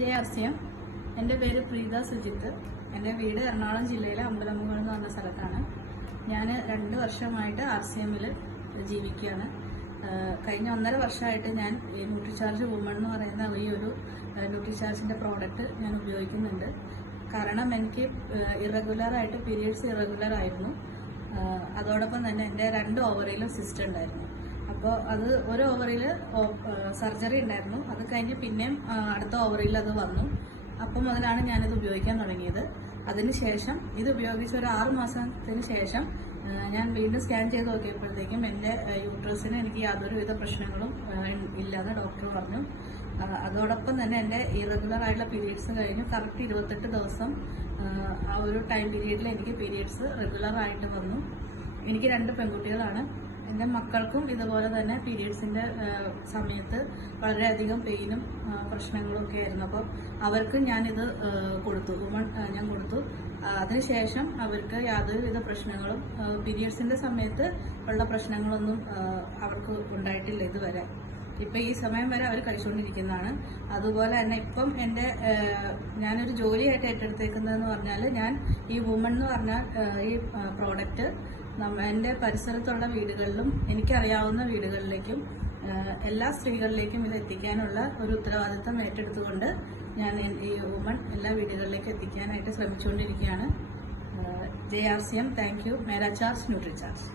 JRCM. എൻ്റെ പേര് പ്രീത സുജിത്ത്. എൻ്റെ വീട് എറണാകുളം ജില്ലയിലെ അമ്പലമുകൾ എന്ന് പറഞ്ഞ സ്ഥലത്താണ്. ഞാൻ 2 വർഷമായിട്ട് RCMൽ ജീവിക്കുകയാണ്. കഴിഞ്ഞ 1.5 വർഷമായിട്ട് ഞാൻ ഈ ന്യൂട്രിചാർജ് വുമൺ എന്ന് പറയുന്ന ഈ ഒരു ന്യൂട്രിചാർജിൻ്റെ പ്രോഡക്റ്റ് ഞാൻ ഉപയോഗിക്കുന്നുണ്ട്. കാരണം എനിക്ക് ഇറഗുലറായിട്ട് പീരിയഡ്സ് ഇറഗുലർ ആയിരുന്നു. അതോടൊപ്പം തന്നെ എൻ്റെ 2 ഓവറിയിലും സിസ്റ്റ് ഉണ്ടായിരുന്നു. അപ്പോൾ അത് ഒരു ഓവറിൽ സർജറി ഉണ്ടായിരുന്നു. അത് കഴിഞ്ഞ് പിന്നെയും അടുത്ത ഓവറിൽ അത് വന്നു. അപ്പം മുതലാണ് ഞാനിത് ഉപയോഗിക്കാൻ തുടങ്ങിയത്. അതിനുശേഷം ഇത് ഉപയോഗിച്ച് ഒരു 6 മാസത്തിന് ശേഷം ഞാൻ വീണ്ടും സ്കാൻ ചെയ്ത് നോക്കിയപ്പോഴത്തേക്കും എൻ്റെ യൂട്രസിന് എനിക്ക് യാതൊരുവിധ പ്രശ്നങ്ങളും ഇല്ലാന്ന് ഡോക്ടർ പറഞ്ഞു. അതോടൊപ്പം തന്നെ എൻ്റെ ഇറഗുലർ ആയിട്ടുള്ള പീരീഡ്സ് കഴിഞ്ഞു കറക്റ്റ് 28 ദിവസം ആ ഒരു ടൈം പീരീഡിൽ എനിക്ക് പീരീഡ്സ് റെഗുലർ ആയിട്ട് വന്നു. എനിക്ക് 2 പെൺകുട്ടികളാണ്. എൻ്റെ മക്കൾക്കും ഇതുപോലെ തന്നെ പീരീഡ്സിൻ്റെ സമയത്ത് വളരെയധികം പെയിനും പ്രശ്നങ്ങളും ഒക്കെ ആയിരുന്നു. അപ്പോൾ അവർക്ക് ഞാനിത് കൊടുത്തു, ഞാൻ കൊടുത്തു. അതിനുശേഷം അവർക്ക് യാതൊരുവിധ പ്രശ്നങ്ങളും പീരീഡ്സിൻ്റെ സമയത്ത് ഉള്ള പ്രശ്നങ്ങളൊന്നും അവർക്ക് ഉണ്ടായിട്ടില്ല ഇതുവരെ. ഇപ്പം ഈ സമയം വരെ അവർ കഴിച്ചുകൊണ്ടിരിക്കുന്നതാണ്. അതുപോലെ തന്നെ ഇപ്പം ഞാനൊരു ജോലിയായിട്ട് ഏറ്റെടുത്തേക്കുന്നതെന്ന് പറഞ്ഞാൽ ഞാൻ ഈ വുമൺ എന്ന് പറഞ്ഞ ഈ പ്രോഡക്റ്റ് എൻ്റെ പരിസരത്തുള്ള വീടുകളിലും എനിക്കറിയാവുന്ന വീടുകളിലേക്കും എല്ലാ സ്ത്രീകളിലേക്കും ഇത് എത്തിക്കാനുള്ള ഒരു ഉത്തരവാദിത്തം ഏറ്റെടുത്തുകൊണ്ട് ഞാൻ ഈ വുമൺ എല്ലാ വീടുകളിലേക്കും എത്തിക്കാനായിട്ട് ശ്രമിച്ചുകൊണ്ടിരിക്കുകയാണ്. JRCM, thank you. Mera charge nutri charge.